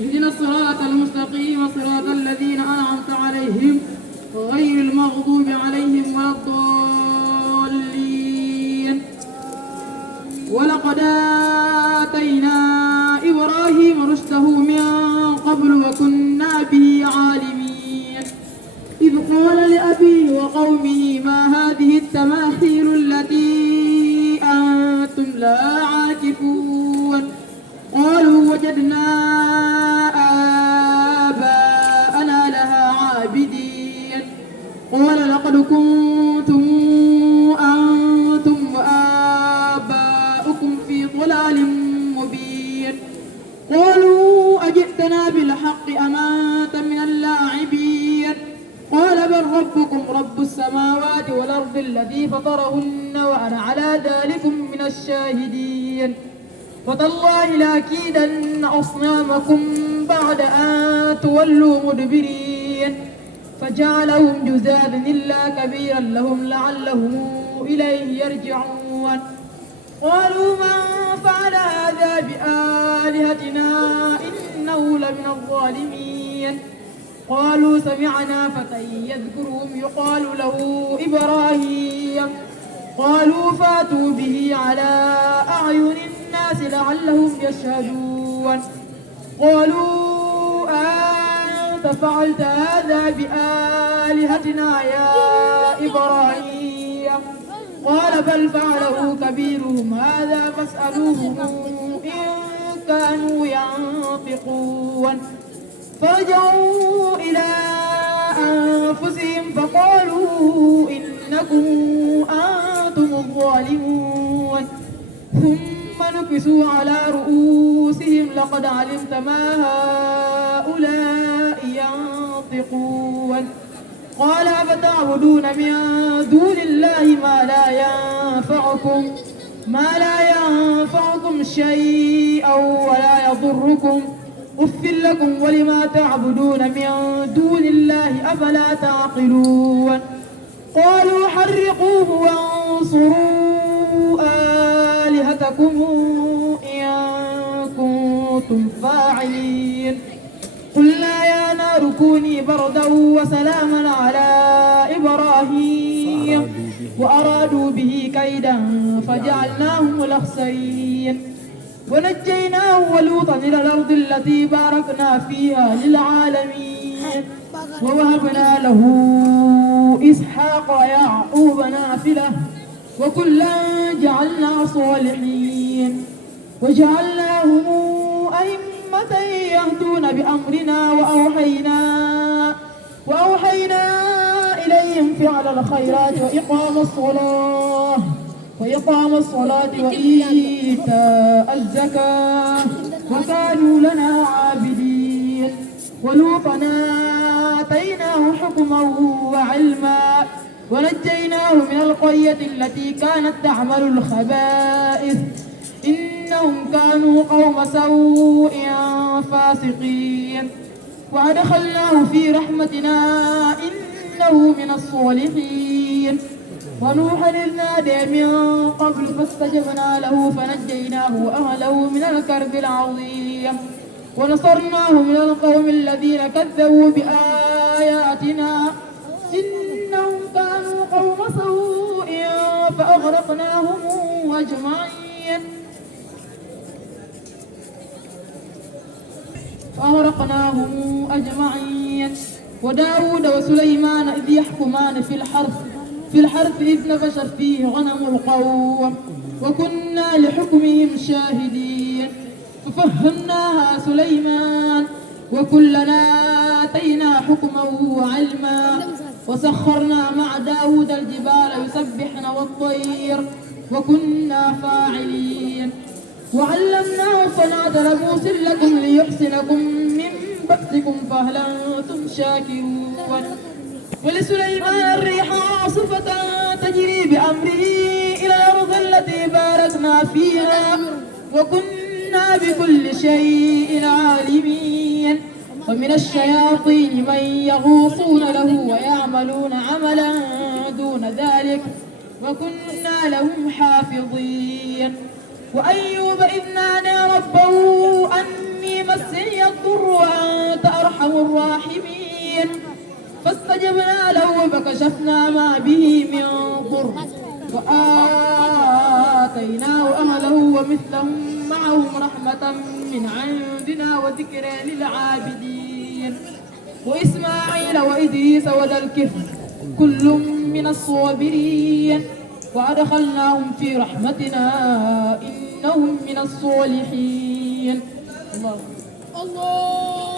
اهدنا الصراط المستقيم صراط الذين أنعمت عليهم غير المغضوب عليهم ولا الضالين. ولقد آتينا إبراهيم رشده من قبل وكنا به عالمين. إذ قال لأبيه وقومه ما هذه التماثيل التي أنتم لها عاكفون؟ قالوا وجدنا آباءنا لها عابدين. قال لقد كنتم أنتم وآباؤكم في ضلال مبين. قالوا أجئتنا بالحق أم أنت من اللاعبين؟ قال بل ربكم رب السماوات والأرض الذي فطرهن وأنا على ذلك من الشاهدين. وتالله لأكيدن أصنامكم بعد أن تولوا مدبرين. فجعلهم جذاذا إلا كبيرا لهم لعلهم إليه يرجعون. قالوا من فعل هذا بآلهتنا إنه لمن الظالمين. قالوا سمعنا فتى يذكرهم يقال له إبراهيم. قالوا فاتوا به على أعين الناس لعلهم يشهدون. قالوا أنت فعلت هذا بآلهتنا يا إبراهيم؟ قال بل فعله كبيرهم هذا فاسألوهم إن كانوا ينطقون. فرجعوا إلى أنفسهم فقالوا إنكم أنتم الظالمون. ثم نكسوا على رؤوسهم لقد علمت ما هؤلاء ينطقون. قال أفتعبدون من دون الله ما لا ينفعكم شيئا ولا يضركم أف لكم ولما تعبدون من دون الله أفلا تعقلون. قالوا حرقوه وانصروا آلهتكم إن كنتم فاعلين. قلنا يا نار كوني بردا وسلاما على إبراهيم وأرادوا به كيدا فجعلناهم الأخسرين. ونجيناه ولوطا إلى الأرض التي باركنا فيها للعالمين. ووهبنا له إسحاق ويعقوب نافلة وكلا جعلنا صالحين. وجعلناهم أئمة يهدون بأمرنا وأوحينا إليهم فعل الخيرات وإقام الصلاة وإيتاء الزكاة وكانوا لنا عابدين. ولوطا آتيناه حكما وعلما ونجيناه من القرية التي كانت تعمل الخبائث إنهم كانوا قوم سوء فاسقين. وأدخلناه في رحمتنا إنه من الصالحين. ونوحا إذ نادى من قبل فاستجبنا له فنجيناه وأهله من الكرب العظيم. ونصرناه من القوم الذين كذبوا بآياتنا إنهم كانوا قوم سوء فأغرقناهم أجمعين. وداود وسليمان إذ يحكمان في الحرث إذ نفشت فيه غنم القوم وكنا لحكمهم شاهدين. ففهمناها سليمان وكلنا آتينا حكما وعلما. وسخرنا مع داود الجبال يسبحن والطير وكنا فاعلين. وعلمناه صنعة لبوس لكم ليحسنكم من بأسكم فهل أنتم شاكرون. ولسليمان الريح عاصفة تجري بأمره إلى الأرض التي باركنا فيها وكنا بكل شيء عالمين. ومن الشياطين من يغوصون له ويعملون عملا دون ذلك وكنا لهم حافظين. وأيوب إذ نادى ربه أني مسني الضر فكشفنا ما به من ضر وآتيناه أهله ومثلهم معهم رحمة من عندنا وذكرى للعابدين وإسماعيل وإدريس وذا الكفل كل من الصابرين وأدخلناهم في رحمتنا إنهم من الصالحين. الله